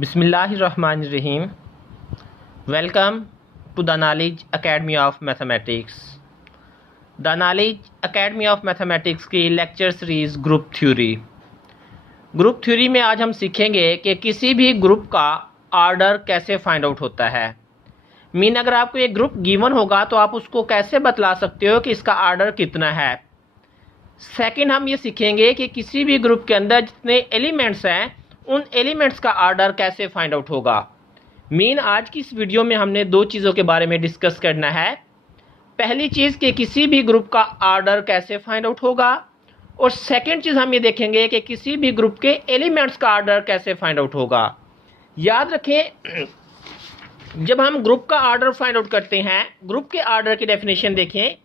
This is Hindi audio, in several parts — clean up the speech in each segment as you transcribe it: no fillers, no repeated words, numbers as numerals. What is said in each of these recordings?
Bismillahirrahmanirrahim. Welcome to the Knowledge Academy of Mathematics. The Knowledge Academy of Mathematics की lecture series group theory. Group theory में आज हम सीखेंगे कि किसी भी ग्रुप का ऑर्डर कैसे फाइंड आउट होता है। अगर आपको एक ग्रुप गिवन होगा तो आप उसको कैसे बतला सकते हो कि इसका ऑर्डर कितना है। सेकंड, हम ये सीखेंगे कि किसी भी ग्रुप के अंदर जितने एलिमेंट्स हैं उन एलिमेंट्स का ऑर्डर कैसे फाइंड आउट होगा। आज की इस वीडियो में हमने दो चीज़ों के बारे में डिस्कस करना है। पहली चीज़ कि किसी भी ग्रुप का ऑर्डर कैसे फाइंड आउट होगा, और सेकंड चीज़ हम ये देखेंगे कि किसी भी ग्रुप के एलिमेंट्स का ऑर्डर कैसे फाइंड आउट होगा। याद रखें, जब हम ग्रुप का ऑर्डर फाइंड आउट करते हैं, ग्रुप के ऑर्डर की डेफिनेशन देखें।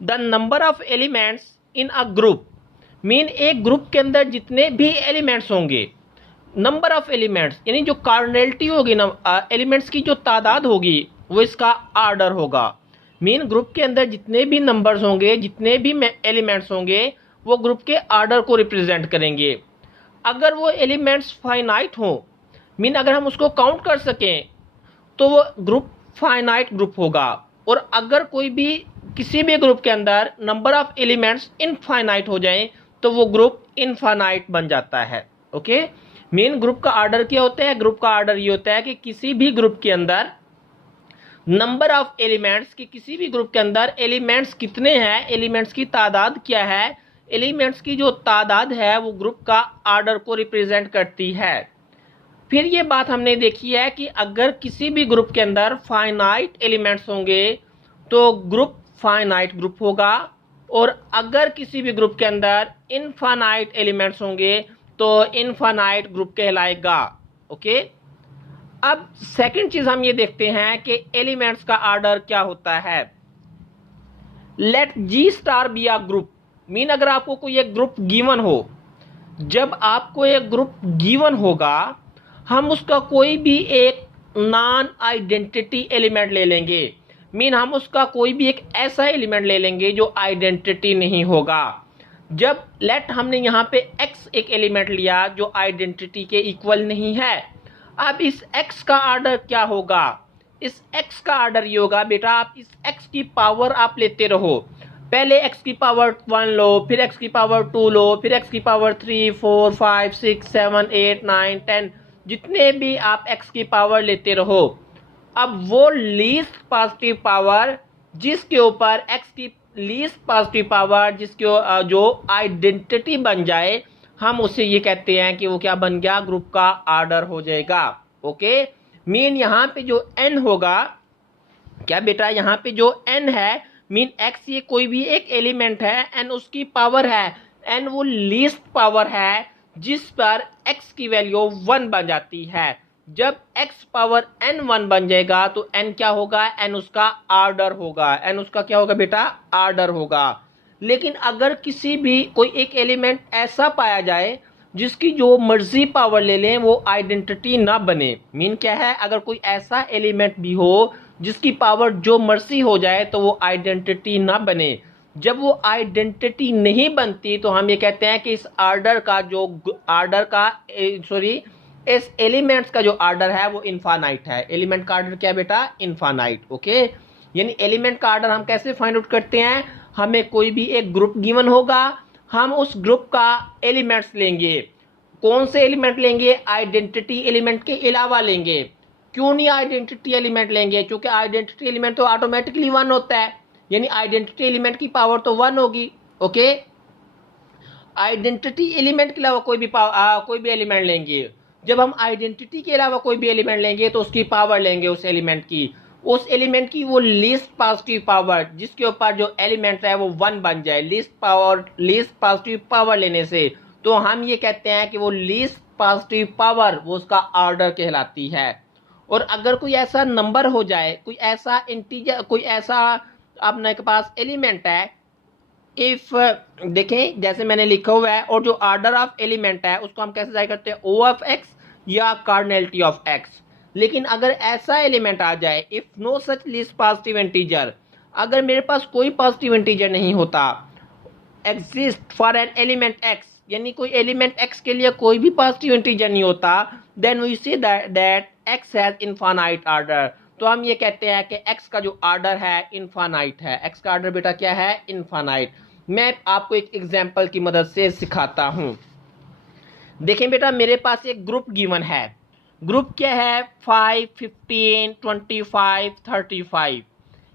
The number of elements in a group एक ग्रुप के अंदर जितने भी एलिमेंट्स होंगे, नंबर ऑफ एलिमेंट्स यानी जो कार्डिनलिटी होगी ना, एलिमेंट्स की जो तादाद होगी वो इसका ऑर्डर होगा। ग्रुप के अंदर जितने भी नंबर्स होंगे, जितने भी एलिमेंट्स होंगे, वो ग्रुप के ऑर्डर को रिप्रेजेंट करेंगे। अगर वो एलिमेंट्स फाइनाइट हो, अगर हम उसको काउंट कर सकें तो वो ग्रुप फाइनाइट ग्रुप होगा। और अगर कोई भी किसी भी ग्रुप के अंदर नंबर ऑफ एलिमेंट्स इनफाइनाइट हो जाए तो वो ग्रुप इनफाइनाइट बन जाता है। ओके, ग्रुप का ऑर्डर क्या होता है? ग्रुप का ऑर्डर ये होता है कि किसी भी ग्रुप के अंदर नंबर ऑफ एलिमेंट्स, कि किसी भी ग्रुप के अंदर एलिमेंट्स कितने हैं, एलिमेंट्स की तादाद क्या है, एलिमेंट्स की जो तादाद है वो ग्रुप का ऑर्डर को रिप्रेजेंट करती है। फिर ये बात हमने देखी है कि अगर किसी भी ग्रुप के अंदर फाइनाइट एलिमेंट्स होंगे तो ग्रुप फाइनाइट ग्रुप होगा, और अगर किसी भी ग्रुप के अंदर इनफाइनाइट एलिमेंट्स होंगे तो इनफाइनाइट ग्रुप कहलाएगा। ओके, अब सेकंड चीज हम ये देखते हैं कि एलिमेंट्स का ऑर्डर क्या होता है। Let G star be a group. अगर आपको कोई एक ग्रुप गिवन हो, जब आपको एक ग्रुप गिवन होगा, हम उसका कोई भी एक नॉन आइडेंटिटी एलिमेंट ले लेंगे। हम उसका कोई भी एक ऐसा एलिमेंट ले लेंगे जो आइडेंटिटी नहीं होगा। जब लेट हमने यहाँ पे x एक एलिमेंट लिया जो आइडेंटिटी के इक्वल नहीं है, अब इस x का ऑर्डर क्या होगा? इस x का ऑर्डर ये होगा, बेटा आप इस x की पावर आप लेते रहो। पहले x की पावर 1 लो, फिर x की पावर 2 लो, फिर x की पावर 3, 4, 5, 6, 7, 8, 9, 10, जितने भी आप x की पावर लेते रहो। अब वो लीस्ट पॉजिटिव पावर जिसके ऊपर x की लीस्ट पॉजिटिव पावर जिसके जो आइडेंटिटी बन जाए, हम उसे ये कहते हैं कि वो क्या बन गया? ग्रुप का ऑर्डर हो जाएगा। ओके, यहाँ पे जो n होगा, क्या बेटा यहाँ पे जो n है, x ये कोई भी एक एलिमेंट है, n उसकी पावर है, n वो लीस्ट पावर है जिस पर x की वैल्यू 1 बन जाती है। जब x पावर n 1 बन जाएगा तो n क्या होगा? n उसका ऑर्डर होगा। n उसका क्या होगा बेटा? ऑर्डर होगा। लेकिन अगर किसी भी कोई एक एलिमेंट ऐसा पाया जाए जिसकी जो मर्जी पावर ले लें वो आइडेंटिटी ना बने, क्या है? अगर कोई ऐसा एलिमेंट भी हो जिसकी पावर जो मर्जी हो जाए तो वो आइडेंटिटी ना बने, जब वो आइडेंटिटी नहीं बनती तो हम ये कहते हैं कि इस ऑर्डर का जो इस एलिमेंट्स का जो ऑर्डर है वो इनफाइनाइट है। एलिमेंट का ऑर्डर क्या है बेटा? इनफाइनाइट। ओके, यानी एलिमेंट का ऑर्डर हम कैसे फाइंड आउट करते हैं? हमें कोई भी एक ग्रुप गिवन होगा, हम उस ग्रुप का एलिमेंट्स लेंगे। कौन से एलिमेंट लेंगे? आइडेंटिटी एलिमेंट के अलावा लेंगे। क्यों नहीं आइडेंटिटी एलिमेंट लेंगे? क्योंकि आइडेंटिटी एलिमेंट तो ऑटोमेटिकली 1 होता है, यानी आइडेंटिटी एलिमेंट की पावर तो 1 होगी। ओके, आइडेंटिटी एलिमेंट के अलावा कोई भी एलिमेंट लेंगे। जब हम आइडेंटिटी के अलावा कोई भी एलिमेंट लेंगे तो उसकी पावर लेंगे, उस एलिमेंट की वो लीस्ट पॉजिटिव पावर जिसके ऊपर जो एलिमेंट है वो 1 बन जाए। लीस्ट पॉजिटिव पावर लेने से तो हम ये कहते हैं कि वो लीस्ट पॉजिटिव पावर वो उसका ऑर्डर कहलाती है। और अगर कोई ऐसा नंबर हो जाए, कोई ऐसा इंटीजर, कोई ऐसा अपने के पास एलिमेंट है, इफ देखें जैसे मैंने लिखा हुआ है, और जो ऑर्डर ऑफ एलिमेंट है उसको हम कैसे जारी करते हैं? O ऑफ x या कार्डिनलिटी ऑफ x। लेकिन अगर ऐसा एलिमेंट आ जाए, if no such least positive integer, अगर मेरे पास कोई पॉजिटिव इंटीजर नहीं होता, exist for an element x, यानी कोई एलिमेंट x के लिए कोई भी पॉजिटिव इंटीजर नहीं होता, then we say that x has infinite order. तो हम ये कहते हैं कि x का जो ऑर्डर है इनफाइनाइट है। x का ऑर्डर बेटा क्या है? इनफाइनाइट। मैं आपको एक एग्जांपल की मदद से सिखाता हूं। देखें बेटा, मेरे पास एक ग्रुप गिवन है। ग्रुप क्या है? 5, 15, 25, 35।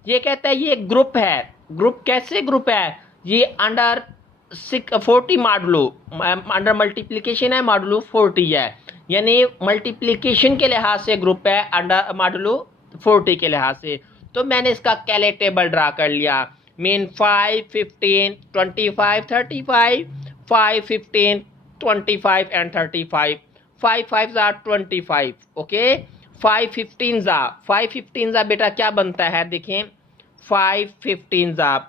ये कहता है ये ग्रुप है। ग्रुप कैसे ग्रुप है? ये अंडर 40 मॉडुलो, अंडर मल्टीप्लिकेशन है, मॉडुलो 40 है, यानी मल्टीप्लिकेशन के लिहाज से ग्रुप है, अंडर मॉडुलो 40 के लिहाज से। तो मैंने इसका कैले टेबल ड्रा कर लिया। Mean 5, 15, 25, 35, 5, 15, 25 and 35, 5 5s are 25, okay. 5 15s are 5 15s are बेटा क्या बनता है? देखें 5 15s are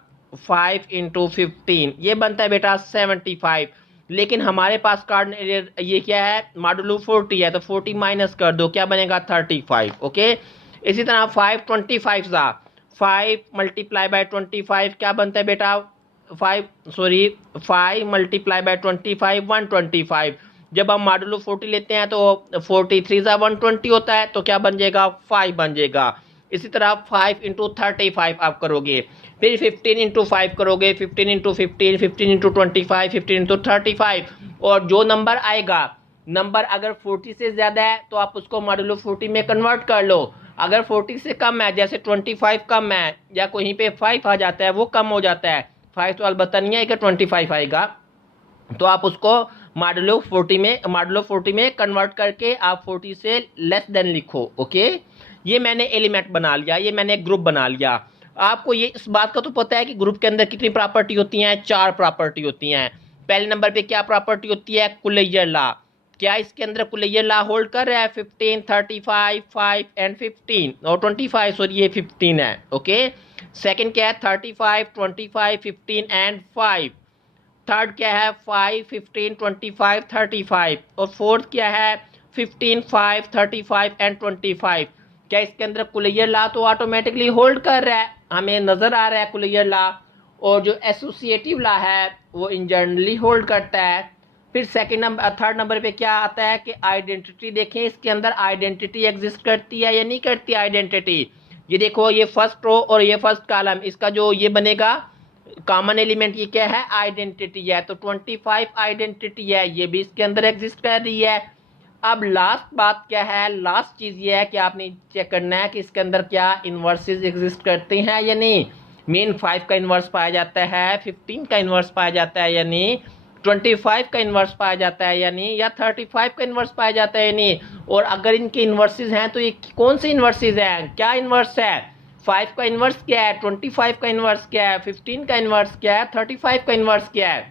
5 into 15 ये बनता है बेटा 75। लेकिन हमारे पास कार्ड ये क्या है? मॉडुलो 40 है, तो 40 माइनस कर दो, क्या बनेगा? 35, ओके। इसी तरह 5 25s are 5 मल्टीप्लाई बाय 25 क्या बनता है बेटा? 5 मल्टीप्लाई बाय 25 125। जब हम मॉडुलो 40 लेते हैं तो 43 120 होता है, तो क्या बन जाएगा? 5 बन जाएगा। इसी तरह 5 इंटू 35 आप करोगे, फिर 15 इंटू 5 करोगे, 15 इंटू 15, 15 इंटू 25, 15 इंटू 35, और जो नंबर आएगा, नंबर अगर 40 से ज़्यादा है तो आप उसको मॉडुलो 40 में कन्वर्ट कर लो। अगर 40 से कम है, जैसे 25 कम है या कहीं पे 5 आ जाता है, वो कम हो जाता है, 5 तो अलबत्ता नहीं आएगा, 25 आएगा, तो आप उसको मॉडुलो 40 में कन्वर्ट करके आप 40 से लेस देन लिखो, ओके। ये मैंने एलिमेंट बना लिया, ये मैंने ग्रुप बना लिया। आपको ये इस बात का तो पता है कि ग्रुप के अंदर कितनी प्रॉपर्टी होती हैं? 4 प्रॉपर्टी होती हैं। पहले नंबर पे क्या प्रॉपर्टी होती है? कुलेयर लॉ। क्या इसके अंदर कुलेयर लॉ होल्ड कर रहा है? 15, 35, 5 एंड 15 और 25, सॉरी ये 15 है, ओके। सेकंड क्या है? 35, 25, 15 एंड 5। थर्ड क्या है? 5, 15, 25, 35। और फोर्थ क्या है? 15, 5, 35 एंड 25। क्या इसके अंदर कुलेयर लॉ तो ऑटोमेटिकली होल्ड कर रहा है, हमें नजर आ रहा है कुलेयर लॉ। और जो एसोसिएटिव लॉ है वो इन जनरली होल्ड करता है। फिर थर्ड नंबर पे क्या आता है कि आइडेंटिटी। देखें इसके अंदर आइडेंटिटी एग्जिस्ट करती है या नहीं करती आइडेंटिटी? ये देखो, ये फर्स्ट रो और ये फर्स्ट कॉलम, इसका जो ये बनेगा कॉमन एलिमेंट, ये क्या है? आइडेंटिटी है। तो 25 आइडेंटिटी है, ये भी इसके अंदर एग्जिस्ट कर रही है। अब लास्ट बात क्या है? लास्ट चीज ये है कि आपने चेक करना है कि इसके अंदर क्या इन्वर्सेस एग्जिस्ट करते हैं या नहीं। मीन 5 का इन्वर्स पाया जाता है, 15 का इन्वर्स पाया जाता है या नहीं, 25 का इन्वर्स पाया जाता है या नहीं, या 35 का इन्वर्स पाया जाता है या नहीं। और अगर इनके इन्वर्सेस हैं तो ये कौन से इन्वर्सेस हैं? क्या इन्वर्स है? 5 का इन्वर्स क्या है? 25 का इन्वर्स क्या है? 15 का इन्वर्स क्या है? 35 का इन्वर्स क्या है?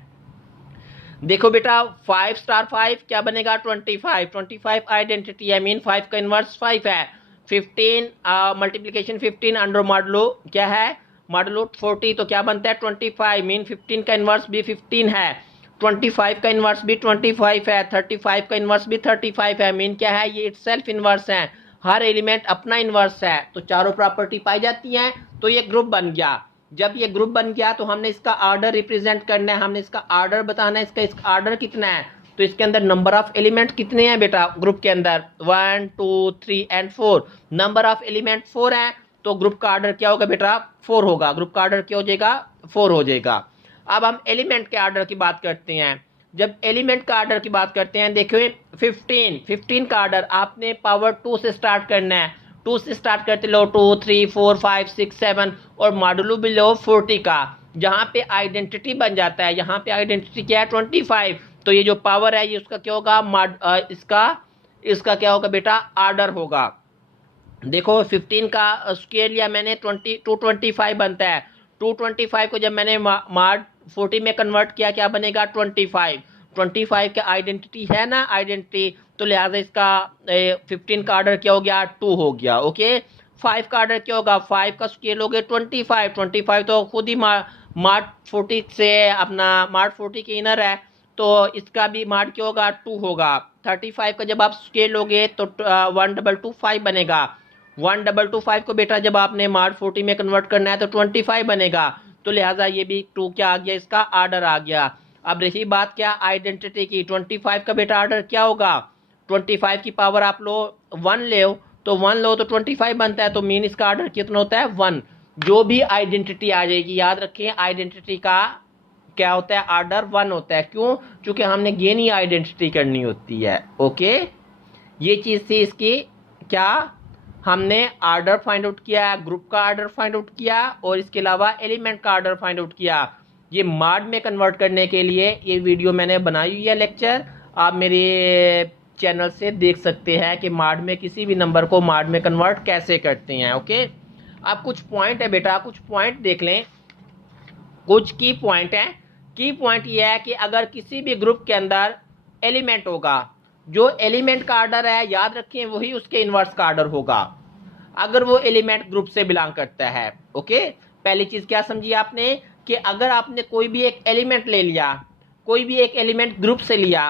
देखो बेटा, 5 स्टार 5 क्या बनेगा? 25 आइडेंटिटी है, मीन 5 का इन्वर्स 5 है। 15 मल्टीप्लीकेशन 15 अंडर मॉडुलो क्या है? मॉडुलो 40, तो क्या बनता है? 25, मीन 15 का इन्वर्स भी 15 है, 25 का इन्वर्स भी 25 है, 35 का इन्वर्स भी 35 है, मीन क्या है? ये इटसेल्फ इन्वर्स है, हर एलिमेंट अपना इन्वर्स है। तो चारों प्रॉपर्टी पाई जाती हैं, तो ये ग्रुप बन गया। जब ये ग्रुप बन गया तो हमने इसका ऑर्डर रिप्रेजेंट करना है, हमने इसका ऑर्डर बताना है, इसका ऑर्डर कितना है। तो इसके अंदर नंबर ऑफ एलिमेंट कितने हैं बेटा? ग्रुप के अंदर 1, 2, 3 एंड 4। नंबर ऑफ एलिमेंट 4 है, तो ग्रुप का ऑर्डर क्या होगा बेटा? 4 होगा। ग्रुप का ऑर्डर क्या हो जाएगा? 4 हो जाएगा। अब हम एलिमेंट के ऑर्डर की बात करते हैं। जब एलिमेंट का ऑर्डर की बात करते हैं, देखिए 15 का ऑर्डर आपने पावर 2 से स्टार्ट करना है। 2 से स्टार्ट करते लो, 2, 3, 4, 5, 6, 7 और मॉडुलो बिलो 40 का, जहाँ पे आइडेंटिटी बन जाता है। यहाँ पे आइडेंटिटी क्या है? 25। तो ये जो पावर है ये उसका क्या होगा? इसका क्या होगा बेटा? ऑर्डर होगा। देखो 15 का स्क्वायर लिया मैंने, 225 बनता है। 225 को जब मैंने मॉड 40 में कन्वर्ट किया, क्या बनेगा? 25 का आइडेंटिटी है ना, आइडेंटिटी, तो लिहाजा इसका 15 का ऑर्डर क्या हो गया? 2 हो गया, ओके। 5 का ऑर्डर क्या होगा? 5 का स्केल हो गया 25 तो खुद ही मार्ट 40 से अपना मार्ट 40 के इनर है, तो इसका भी मार्ट क्या होगा? 2 होगा। 35 का जब आप स्केल लोगे तो 1225 बनेगा। 1225 को बेटा जब आपने मार्ट 40 में कन्वर्ट करना है तो 25 बनेगा, तो लिहाजा ये भी 2 क्या आ गया? इसका ऑर्डर आ गया। अब रही बात क्या? आइडेंटिटी की। 25 का बेटा ऑर्डर क्या होगा? 25 की पावर आप लो 1 ले तो 1 लो तो 25 बनता है, तो मीन इसका ऑर्डर कितना होता है 1। जो भी आइडेंटिटी आ जाएगी, याद रखें आइडेंटिटी का क्या होता है, ऑर्डर 1 होता है। क्यों? क्योंकि हमने गेन ही आइडेंटिटी करनी होती है। ओके, ये चीज थी इसकी, क्या हमने ऑर्डर फाइंड आउट किया, ग्रुप का ऑर्डर फाइंड आउट किया और इसके अलावा एलिमेंट का ऑर्डर फाइंड आउट किया। ये मॉड में कन्वर्ट करने के लिए ये वीडियो मैंने बनाई हुई है लेक्चर, आप मेरे चैनल से देख सकते हैं कि मॉड में किसी भी नंबर को मॉड में कन्वर्ट कैसे करते हैं। ओके, अब कुछ पॉइंट है बेटा, कुछ पॉइंट देख लें, कुछ की पॉइंट है। की पॉइंट ये है कि अगर किसी भी ग्रुप के अंदर एलिमेंट होगा, जो एलिमेंट का ऑर्डर है याद रखें वही उसके इनवर्स का ऑर्डर होगा, अगर वो एलिमेंट ग्रुप से बिलोंग करता है। ओके, पहली चीज क्या समझी आपने कि अगर आपने कोई भी एक एलिमेंट ले लिया, कोई भी एक एलिमेंट ग्रुप से लिया,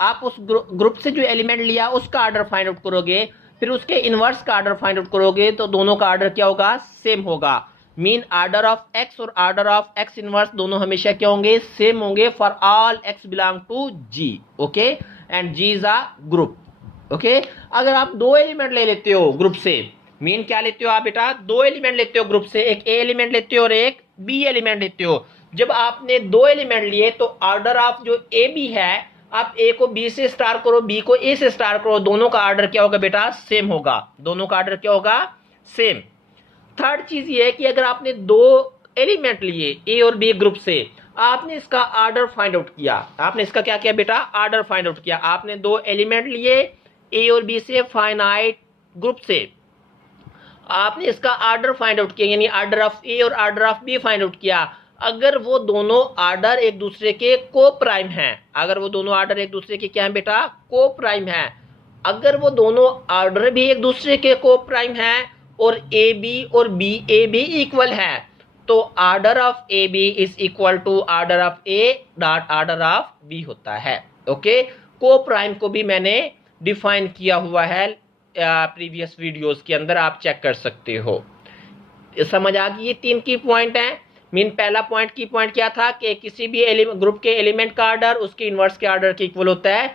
आप उस ग्रुप से जो एलिमेंट लिया उसका ऑर्डर फाइंड आउट करोगे, फिर उसके इनवर्स का ऑर्डर फाइंड आउट करोगे, तो दोनों का ऑर्डर क्या होगा, सेम होगा। मीन ऑर्डर ऑफ एक्स और ऑर्डर ऑफ एक्स इनवर्स दोनों हमेशा क्या होंगे, सेम होंगे for all X belong to G. Okay, and G is a group. Okay, अगर आप दो एलिमेंट ले लेते हो ग्रुप से, मीन क्या लेते हो आप बेटा, दो एलिमेंट लेते हो ग्रुप से, एक ए एलिमेंट लेते हो और एक बी एलिमेंट लेते हो। जब आपने दो एलिमेंट लिए तो ऑर्डर ऑफ जो ए बी है, आप ए को बी से स्टार करो, बी को ए से स्टार करो, दोनों का ऑर्डर क्या होगा बेटा, सेम होगा। दोनों का ऑर्डर क्या होगा, सेम। थर्ड चीज ये है कि अगर आपने दो एलिमेंट लिए ए और बी ग्रुप से, आपने इसका ऑर्डर फाइंड आउट किया, आपने इसका क्या किया बेटा, ऑर्डर फाइंड आउट किया। आपने दो एलिमेंट लिए ए और बी से, फाइनाइट ग्रुप से, आपने इसका ऑर्डर फाइंड आउट किया, यानी ऑर्डर ऑफ ए और order of B find out किया। अगर वो दोनों ऑर्डर एक दूसरे के को प्राइम हैं, अगर वो दोनों ऑर्डर एक दूसरे के क्या है बेटा, को प्राइम है, अगर वो दोनों ऑर्डर भी एक दूसरे के को प्राइम हैं और ए बी और बी ए बी इक्वल है, तो order of A B is equal to order of A dot order of B होता है। ओके, को प्राइम को भी मैंने डिफाइन किया हुआ है प्रीवियस वीडियोस के अंदर, आप चेक कर सकते हो। समझ आ गई? ये 3 की पॉइंट है। मीन पहला पॉइंट की पॉइंट क्या था कि किसी भी ग्रुप के एलिमेंट का ऑर्डर उसके इनवर्स के ऑर्डर के इक्वल होता है।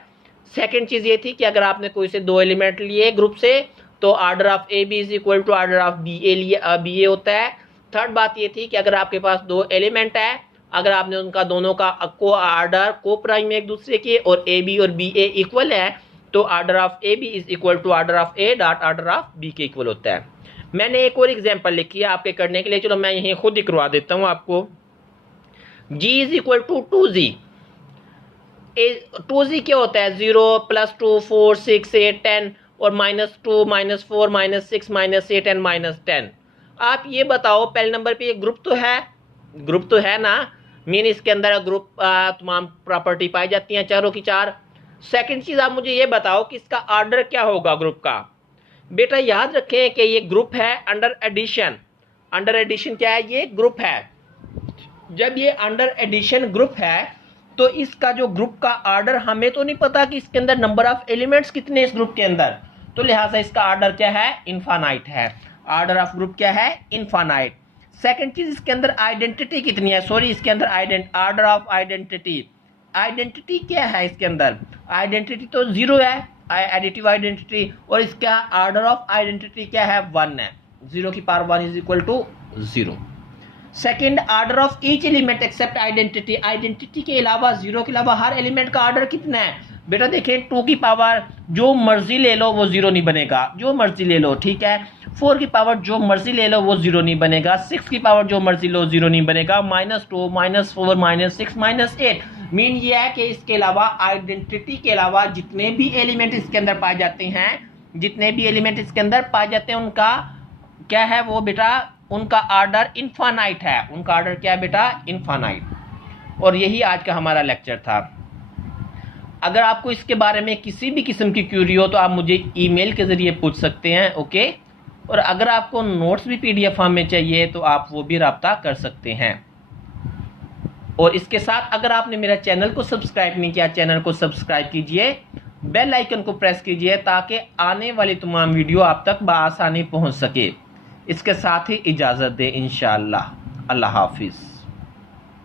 सेकंड चीज ये थी कि अगर आपने कोई से दो एलिमेंट लिए ग्रुप से, तो order of A B is equal to order of B A लिए बी ए होता है। थर्ड बात ये थी कि अगर आपके पास दो एलिमेंट है, अगर आपने उनका दोनों का को ऑर्डर को प्राइम एक दूसरे के और ए बी और बी ए इक्वल है, तो order of A B is equal to order of A dot order of B के इक्वल होता है। मैंने एक और एग्जांपल लिखी है आपके करने के लिए, चलो मैं यहीं खुद ही करवा देता हूं आपको। g is equal to 2z। 2z क्या होता है, 0 +2 4 6 8 10 और -2 -4 -6 -8 एंड -10। आप ये बताओ पहले नंबर पे ये ग्रुप तो है ना, मीन इसके अंदर ग्रुप तमाम प्रॉपर्टी पाई जाती हैं चारों की चार। सेकंड चीज आप मुझे ये बताओ कि इसका ऑर्डर क्या होगा ग्रुप का। बेटा याद रखें कि ये ग्रुप है अंडर एडिशन। अंडर एडिशन क्या है, ये ग्रुप है। जब ये अंडर एडिशन ग्रुप है तो इसका जो ग्रुप का ऑर्डर, हमें तो नहीं पता कि इसके अंदर नंबर ऑफ एलिमेंट्स कितने इस ग्रुप के अंदर, तो लिहाजा इसका ऑर्डर क्या है, इनफाइनाइट है। ऑर्डर ऑफ ग्रुप क्या है, इनफाइनाइट। सेकंड चीज इसके अंदर आइडेंटिटी कितनी है, सॉरी इसके अंदर ऑर्डर ऑफ आइडेंटिटी। आइडेंटिटी क्या है इसके अंदर, आइडेंटिटी तो 0 है, एडिटिव आइडेंटिटी, और इसका ऑर्डर ऑफ आइडेंटिटी क्या है, 1 है। 0 की power 1 is equal to 0। Second, order of each element except identity. Identity के अलावा 0 के अलावा हर एलिमेंट का ऑर्डर कितना है बेटा, देखें 2 की पावर जो मर्जी ले लो वो 0 नहीं बनेगा, जो मर्जी ले लो, ठीक है। 4 की पावर जो मर्जी ले लो वो 0 नहीं बनेगा। 6 की पावर जो मर्जी लो 0 नहीं बनेगा। -2 -4 -6 -8। मीन ये है कि इसके अलावा आइडेंटिटी के अलावा जितने भी एलिमेंट इसके अंदर पाए जाते हैं, जितने भी एलिमेंट इसके अंदर पाए जाते हैं, उनका क्या है वो बेटा, उनका ऑर्डर इनफाइनाइट है। उनका ऑर्डर क्या है बेटा, इनफाइनाइट। और यही आज का हमारा लेक्चर था। अगर आपको इसके बारे में किसी भी किस्म की क्यूरी हो तो आप मुझे ईमेल के जरिए पूछ सकते हैं, ओके। और अगर आपको नोट्स भी PDF फॉर्म में चाहिए तो आप वो भी राब्ता कर सकते हैं। और इसके साथ अगर आपने मेरा चैनल को सब्सक्राइब नहीं किया, चैनल को सब्सक्राइब कीजिए, बेल आइकन को प्रेस कीजिए ताकि आने वाली तमाम वीडियो आप तक बआसानी पहुंच सके। इसके साथ ही इजाज़त दें इंशाअल्लाह। अल्लाह हाफिज़।